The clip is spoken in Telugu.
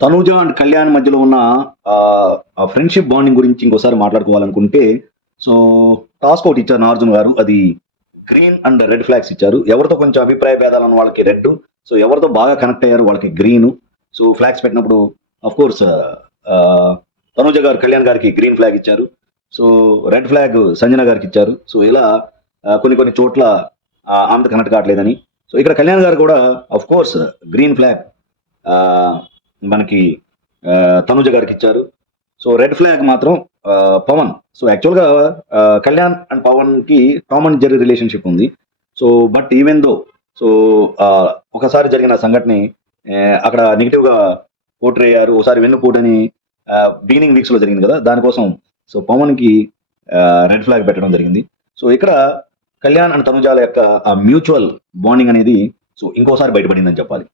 తనూజ అండ్ కళ్యాణ్ మధ్యలో ఉన్న ఆ ఫ్రెండ్‌షిప్ బాండింగ్ గురించి ఇంకోసారి మాట్లాడుకోవాలనుకుంటే, సో, టాస్క్ ఒకటి ఇచ్చారు 'నాగార్జున' గారు. అది గ్రీన్ అండ్ రెడ్ ఫ్లాగ్స్ ఇచ్చారు. ఎవరితో కొంచెం అభిప్రాయ భేదాలున్న వాళ్ళకి రెడ్. సో, ఎవరితో బాగా కనెక్ట్ అయ్యారో వాళ్ళకి గ్రీను. సో, ఫ్లాగ్స్ పెట్టినప్పుడు ఆఫ్‌కోర్స్ ఆహ్, తనూజ గారు కళ్యాణ్ గారికి గ్రీన్ ఫ్లాగ్ ఇచ్చారు. సో, రెడ్ ఫ్లాగ్ సంజన గారికిచ్చారు. సో, ఇలా కొన్ని కొన్ని చోట్ల ఆమెతో కనెక్ట్ కావట్లేదని. సో, ఇక్కడ కళ్యాణ్ గారు కూడా ఆఫ్‌కోర్స్ గ్రీన్ ఫ్లాగ్ ఆహ్, మనకి తనుజ గారికిచ్చారు. సో, రెడ్ ఫ్లాగ్ మాత్రం పవన్. సో, యాక్చువల్‌గా కళ్యాణ్ అండ్ పవన్‌కి టామ్ అండ్ జెర్రీ రిలేషన్‌షిప్ ఉంది. So, but even though so, ఒకసారి జరిగిన సంఘటన అక్కడ నెగెటివ్‌గా పోర్ట్రే అయ్యారు. ఒకసారి వెన్నుపోటని బిగినింగ్ వీక్స్‌లో జరిగింది కదా! దానికోసం సో, పవన్‌కి రెడ్ ఫ్లాగ్ పెట్టడం జరిగింది. సో, ఇక్కడ కళ్యాణ్ అండ్ తనుజాల యొక్క ఆ మ్యూచువల్ బాండింగ్ అనేది సో, ఇంకోసారి బయటపడిందని చెప్పాలి.